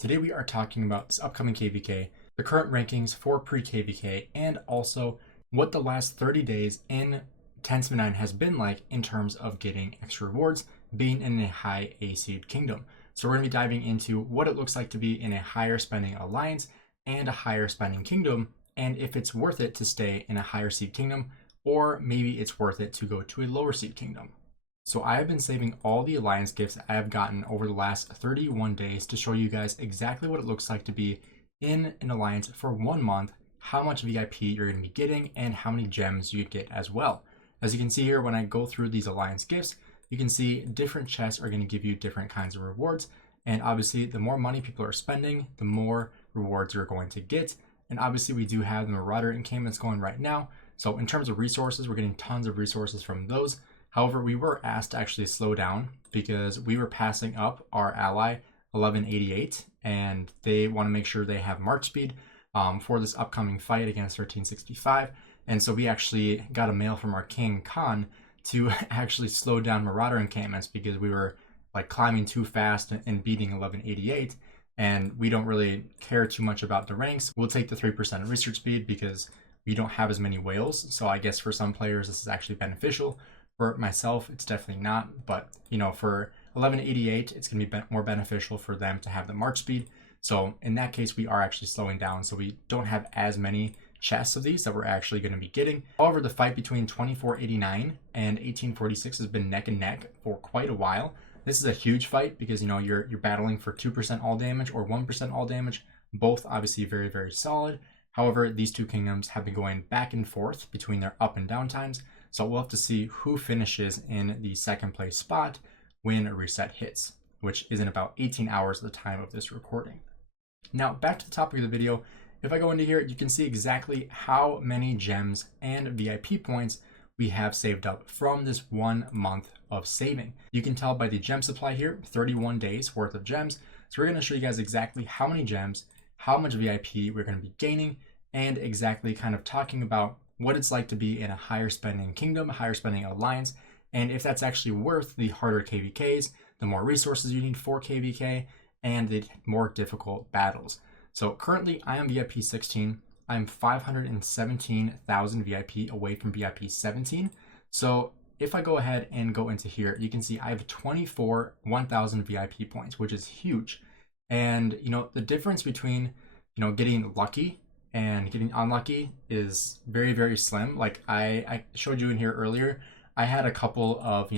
Today we are talking about this upcoming KVK, the current rankings for pre-KVK, and also what the last 30 days in 1079 has been like in terms of getting extra rewards, being in a high A seed kingdom. So we're going to be diving into what it looks like to be in a higher spending alliance and a higher spending kingdom, and if it's worth it to stay in a higher seed kingdom, or maybe it's worth it to go to a lower seed kingdom. So I have been saving all the alliance gifts I have gotten over the last 31 days to show you guys exactly what it looks like to be in an alliance for 1 month, how much VIP you're going to be getting, and how many gems you get as well. As you can see here, when I go through these alliance gifts, you can see different chests are going to give you different kinds of rewards. And obviously, the more money people are spending, the more rewards you're going to get. And obviously, we do have the Marauder encampments going right now. So in terms of resources, we're getting tons of resources from those. However, we were asked to actually slow down because we were passing up our ally 1188, and they want to make sure they have march speed for this upcoming fight against 1365. And so we actually got a mail from our king Khan to actually slow down Marauder encampments because we were like climbing too fast and beating 1188. And we don't really care too much about the ranks. We'll take the 3% of research speed because we don't have as many whales. So I guess for some players, this is actually beneficial. For myself, it's definitely not, but for 1188, it's going to be more beneficial for them to have the march speed. So in that case, we are actually slowing down, so we don't have as many chests of these that we're actually going to be getting. However, the fight between 2489 and 1846 has been neck and neck for quite a while. This is a huge fight because you're battling for 2% all damage or 1% all damage, both obviously very, very solid. However, these two kingdoms have been going back and forth between their up and down times. So we'll have to see who finishes in the second place spot when a reset hits, which is in about 18 hours at the time of this recording. Now, back to the topic of the video. If I go into here, you can see exactly how many gems and VIP points we have saved up from this 1 month of saving. You can tell by the gem supply here, 31 days worth of gems. So we're going to show you guys exactly how many gems, how much VIP we're going to be gaining, and exactly kind of talking about what it's like to be in a higher spending kingdom, a higher spending alliance, and if that's actually worth the harder KVKs, the more resources you need for KVK, and the more difficult battles. So currently I am VIP 16. I'm 517,000 VIP away from VIP 17. So if I go ahead and go into here, you can see I have 24 1,000 VIP points, which is huge. And the difference between getting lucky and getting unlucky is very, very slim. Like I showed you in here earlier, I had a couple of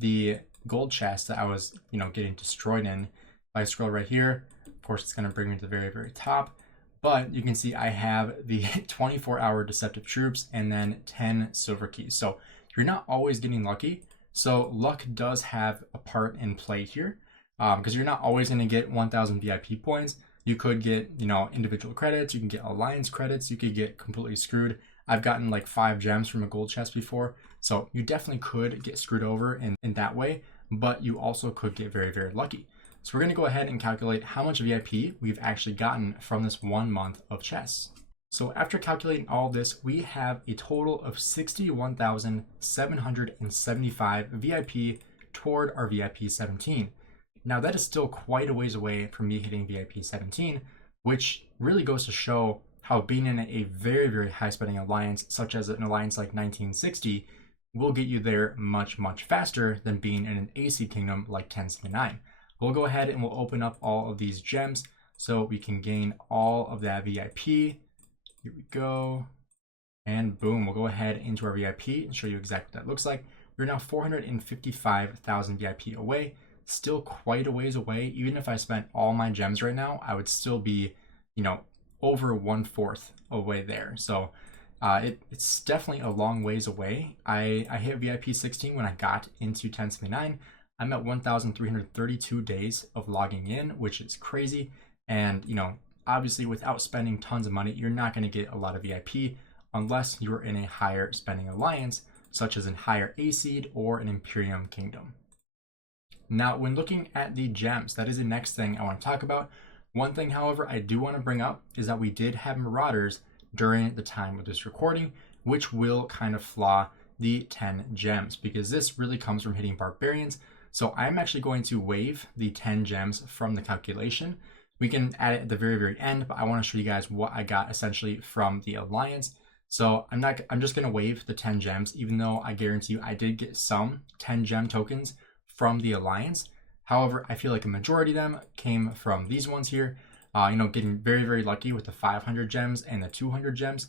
the gold chests that I was getting destroyed in. If I scroll right here, of course it's going to bring me to the very, very top, but you can see I have the 24-hour deceptive troops and then 10 silver keys. So you're not always getting lucky, so luck does have a part in play here, because you're not always going to get 1,000 VIP points. You could get, individual credits, you can get alliance credits, you could get completely screwed. I've gotten like 5 gems from a gold chest before, so you definitely could get screwed over in that way, but you also could get very, very lucky. So we're going to go ahead and calculate how much VIP we've actually gotten from this 1 month of chests. So after calculating all this, we have a total of 61,775 VIP toward our VIP 17. Now that is still quite a ways away from me hitting VIP 17, which really goes to show how being in a very, very high spending alliance, such as an alliance like 1960, will get you there much, much faster than being in an AC kingdom like 1079. We'll go ahead and we'll open up all of these gems so we can gain all of that VIP. Here we go. And boom, we'll go ahead into our VIP and show you exactly what that looks like. We're now 455,000 VIP away. Still quite a ways away. Even if I spent all my gems right now, I would still be, over 1/4 away there. So it's definitely a long ways away. I hit VIP 16 when I got into 1079. I'm at 1,332 days of logging in, which is crazy. And, obviously without spending tons of money, you're not going to get a lot of VIP unless you're in a higher spending alliance, such as in higher A seed or an Imperium kingdom. Now, when looking at the gems, that is the next thing I want to talk about. One thing, however, I do want to bring up is that we did have Marauders during the time of this recording, which will kind of flaw the 10 gems because this really comes from hitting Barbarians. So I'm actually going to waive the 10 gems from the calculation. We can add it at the very end, but I want to show you guys what I got essentially from the alliance. So I'm just going to waive the 10 gems, even though I guarantee you I did get some 10 gem tokens from the alliance. However, I feel like a majority of them came from these ones here. Getting very lucky with the 500 gems and the 200 gems.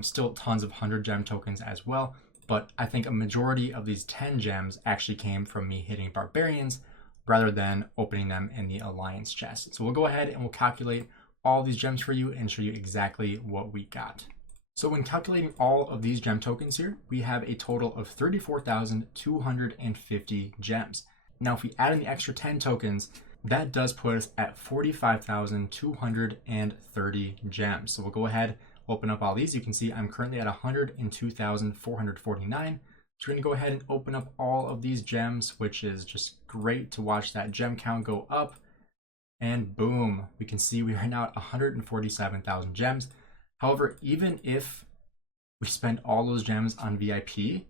Still tons of 100 gem tokens as well. But I think a majority of these 10 gems actually came from me hitting barbarians rather than opening them in the alliance chest. So we'll go ahead and we'll calculate all these gems for you and show you exactly what we got. So when calculating all of these gem tokens here, we have a total of 34,250 gems. Now, if we add in the extra 10 tokens, that does put us at 45,230 gems. So we'll go ahead, open up all these. You can see I'm currently at 102,449. So we're going to go ahead and open up all of these gems, which is just great to watch that gem count go up. And boom, we can see we are now at 147,000 gems. However, even if we spend all those gems on VIP,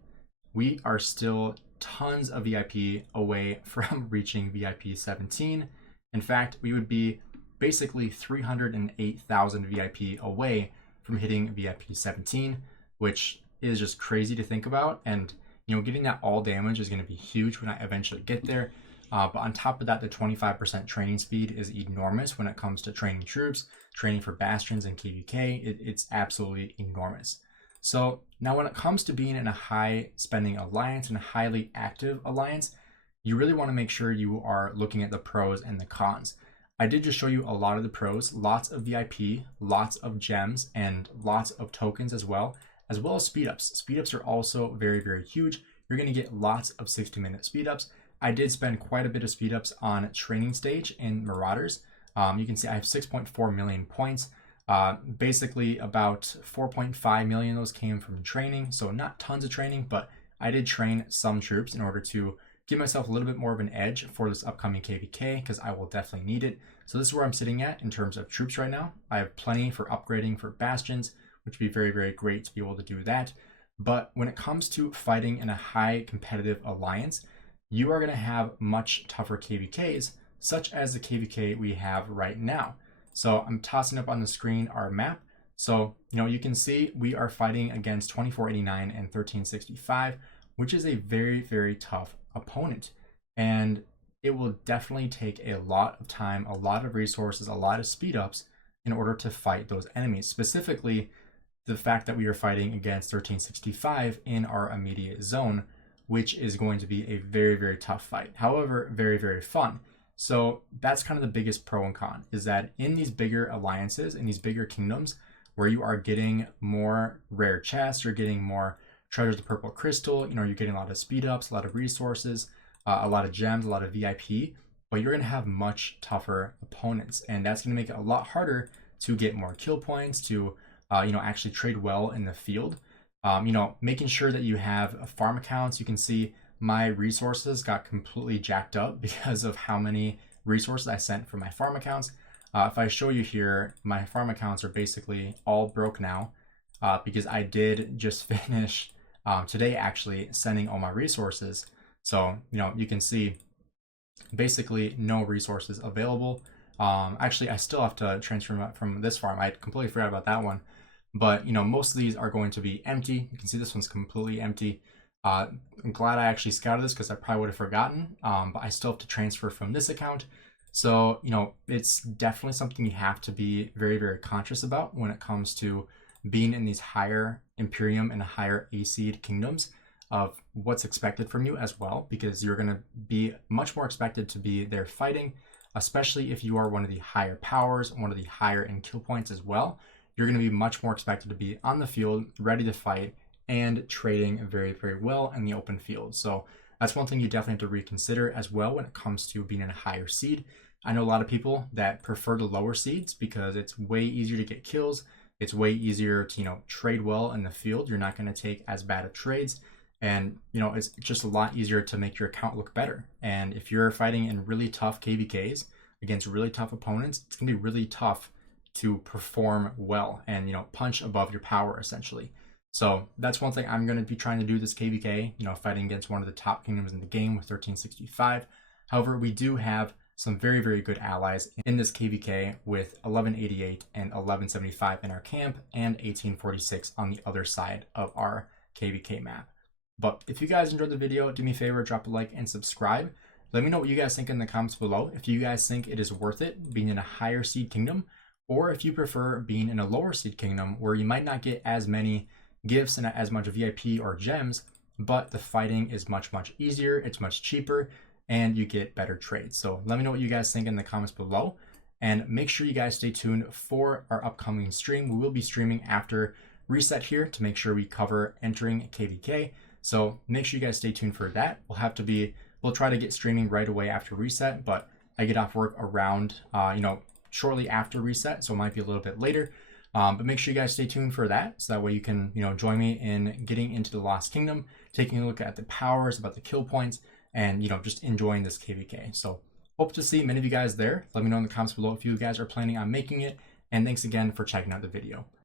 we are still tons of VIP away from reaching VIP 17. In fact, we would be basically 308,000 VIP away from hitting VIP 17, which is just crazy to think about. And getting that all damage is going to be huge when I eventually get there. But on top of that, the 25% training speed is enormous when it comes to training troops, training for bastions and KVK. It's absolutely enormous. So now when it comes to being in a high spending alliance and a highly active alliance, you really want to make sure you are looking at the pros and the cons. I did just show you a lot of the pros, lots of VIP, lots of gems, and lots of tokens as well as speed-ups. Speed-ups are also very huge. You're going to get lots of 60-minute speed-ups. I did spend quite a bit of speed-ups on training stage in Marauders. You can see I have 6.4 million points. Basically about 4.5 million of those came from training. So not tons of training, but I did train some troops in order to give myself a little bit more of an edge for this upcoming KVK, because I will definitely need it. So this is where I'm sitting at in terms of troops right now. I have plenty for upgrading for bastions, which would be very great to be able to do that. But when it comes to fighting in a high competitive alliance, you are going to have much tougher KVKs, such as the KVK we have right now. So I'm tossing up on the screen our map. So, you can see we are fighting against 2489 and 1365, which is a very tough opponent. And it will definitely take a lot of time, a lot of resources, a lot of speed ups in order to fight those enemies. Specifically, the fact that we are fighting against 1365 in our immediate zone, which is going to be a very tough fight. However, very fun. So that's kind of the biggest pro and con, is that in these bigger alliances, in these bigger kingdoms, where you are getting more rare chests, you're getting more treasures of purple crystal, you're getting a lot of speed ups, a lot of resources, a lot of gems, a lot of VIP, but you're going to have much tougher opponents. And that's going to make it a lot harder to get more kill points, to actually trade well in the field. Making sure that you have farm accounts. You can see my resources got completely jacked up because of how many resources I sent from my farm accounts. If I show you here, my farm accounts are basically all broke now because I did just finish today actually sending all my resources. So, you can see basically no resources available. Actually, I still have to transfer from this farm. I completely forgot about that one. But, most of these are going to be empty. You can see this one's completely empty. I'm glad I actually scouted this because I probably would have forgotten, but I still have to transfer from this account. So, it's definitely something you have to be very conscious about when it comes to being in these higher Imperium and higher A-seed kingdoms, of what's expected from you as well, because you're going to be much more expected to be there fighting, especially if you are one of the higher powers, one of the higher in kill points as well. You're going to be much more expected to be on the field, ready to fight, and trading very well in the open field. So that's one thing you definitely have to reconsider as well when it comes to being in a higher seed. I know a lot of people that prefer the lower seeds because it's way easier to get kills. It's way easier to, trade well in the field. You're not going to take as bad of trades. And, it's just a lot easier to make your account look better. And if you're fighting in really tough KVKs against really tough opponents, it's going to be really tough to perform well and, punch above your power essentially. So that's one thing I'm going to be trying to do this KVK, fighting against one of the top kingdoms in the game with 1365. However, we do have some very, very good allies in this KVK with 1188 and 1175 in our camp and 1846 on the other side of our KVK map. But if you guys enjoyed the video, do me a favor, drop a like and subscribe. Let me know what you guys think in the comments below. If you guys think it is worth it being in a higher seed kingdom, or if you prefer being in a lower seed kingdom where you might not get as many gifts and as much VIP or gems, but the fighting is much, much easier, it's much cheaper, and you get better trades. So let me know what you guys think in the comments below, and make sure you guys stay tuned for our upcoming stream. We will be streaming after reset here to make sure we cover entering KVK. So make sure you guys stay tuned for that. We'll try to get streaming right away after reset, but I get off work around, shortly after reset, so it might be a little bit later. But make sure you guys stay tuned for that, so that way you can, join me in getting into the Lost Kingdom, taking a look at the powers, about the kill points, and, just enjoying this KVK. So hope to see many of you guys there. Let me know in the comments below if you guys are planning on making it, and thanks again for checking out the video.